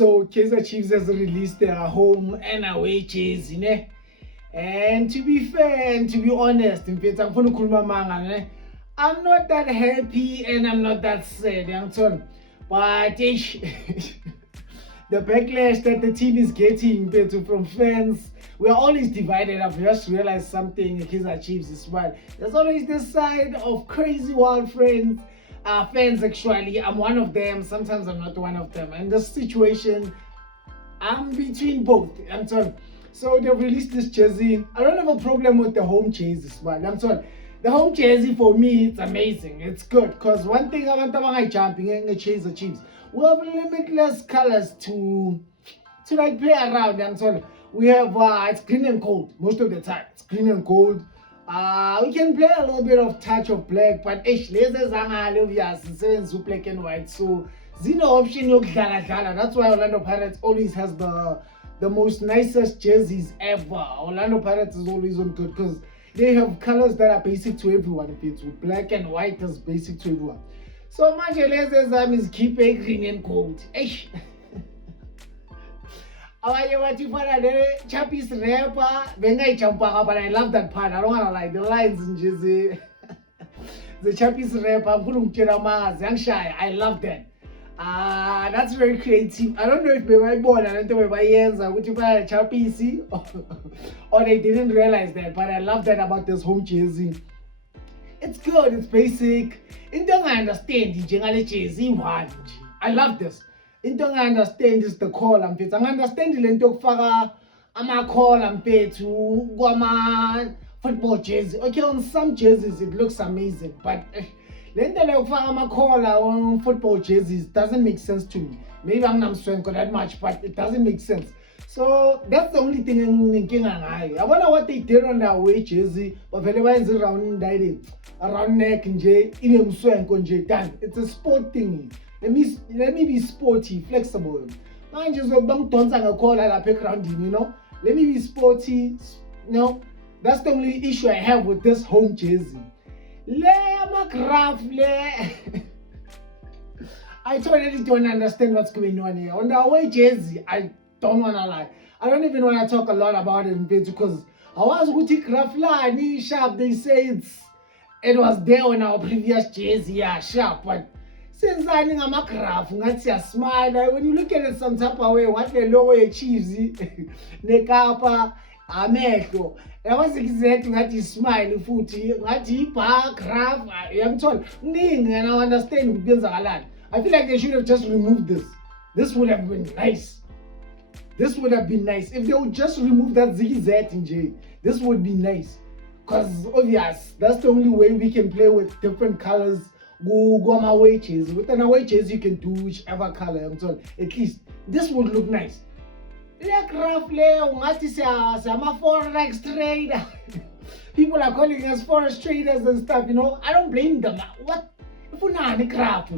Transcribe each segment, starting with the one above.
So Kaizer Chiefs has released their home and away jersey, ne? And to be fair and to be honest, in fact, I'm not that happy and I'm not that sad, but the backlash that the team is getting from fans, we are always divided. I've just realized something. Kaizer Chiefs is smart. There's always this side of crazy wild friends. Fans actually, I'm one of them. Sometimes I'm not one of them. And the situation, I'm between both. So they've released this jersey. I don't have a problem with the home jerseys, but the home jersey for me, it's amazing. It's good because one thing about jumping and the Kaizer Chiefs, we have limitless colors to like play around. We have it's green and gold most of the time. It's green and gold. We can play a little bit of touch of black, but it's black and white. So zero option. That's why Orlando Pirates always has the most nicest jerseys ever. Orlando Pirates is always on good because they have colors that are basic to everyone. Black and white is basic to everyone. So much is keeping green and gold. Chappies rapper, but I love that part. I don't wanna like the lines in Jersey. The Chappies rapper, I love that. That's very creative. I don't know if they were born and they were years Chappies or they didn't realize that, but I love that about this home jersey. It's good, it's basic. Into I understand jersey one. I love this. Into I understand is the call and I understand the lento faka call and to guama football jersey. Okay, on some jerseys it looks amazing, but lento like faka call on football jerseys doesn't make sense to me. Maybe I'm not strong that much, but it doesn't make sense. So that's the only thing I'm thinking. I wonder what they did on their away jersey, but is around neck and even done. It's a sport thing. Let me be sporty, flexible. Mind just a call at a background, Let me be sporty. That's the only issue I have with this home jersey. I totally don't understand what's going on here. On the away jersey, I don't wanna lie. I don't even wanna talk a lot about it because I was with Graflani sharp. They say it was there on our previous jersey, yeah, sharp, but since I think I'm a graph, a smile. When you look at it some type of way, what the logo cheesy, the capa, ameko. I was exactly what is smile, footy, what he park, graph, I'm told, ning, and I understand who a lot. I feel like they should have just removed this. This would have been nice. This would have been nice. If they would just remove that ZZ in J, this would be nice. Because obvious, that's the only way we can play with different colors. Go on away jersey. With an away jersey, you can do whichever color. I'm sorry. At least this would look nice. Like roughly, forex trader. People are calling us forex traders and stuff. I don't blame them. What? If we're not crap, so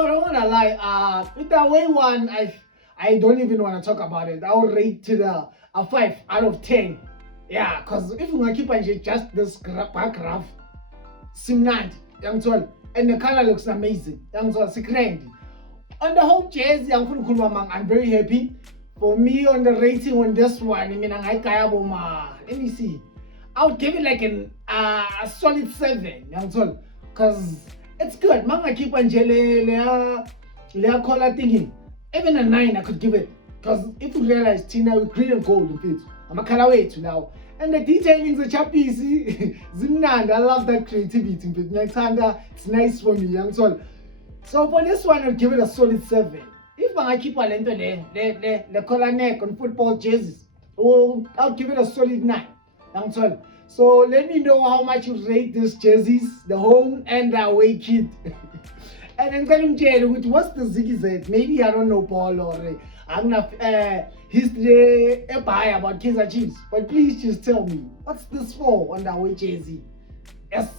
I don't wanna lie. With the away one, I don't even wanna talk about it. I'll rate it a 5 out of 10. Yeah, because if we're gonna keep just this paragraph. Simnand, and the color looks amazing. On the home jersey, I'm very happy. For me, on the rating on this one, let me see. I would give it like a solid 7. Because it's good. Manga keep on their color thinking. Even a 9 I could give it. Because if you realize Tina with green and gold in it, I'm a colorway to now. And the detailing the Chappies, Zimnand, I love that creativity. It's nice for me. So for this one, I'll give it a solid 7. If I keep a lento the color neck on football jerseys, I'll give it a solid 9. So let me know how much you rate these jerseys, the home and the away kit. And then tell him, what's the ZZ? Maybe I don't know Paul or I'm not history empire about Kaizer Chiefs, but please just tell me what's this for on the away jersey. Yes.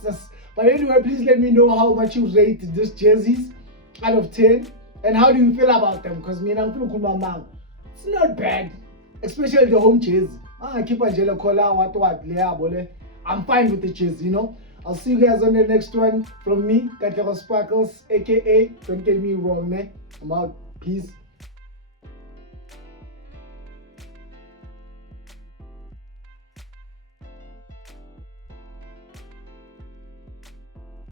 But anyway, please let me know how much you rate these jerseys out of 10 and how do you feel about them? Because it's not bad, especially the home jersey. I'm fine with the jersey, I'll see you guys on the next one. From me, Katlego Sparkles, aka, don't get me wrong, man. I'm out. Peace.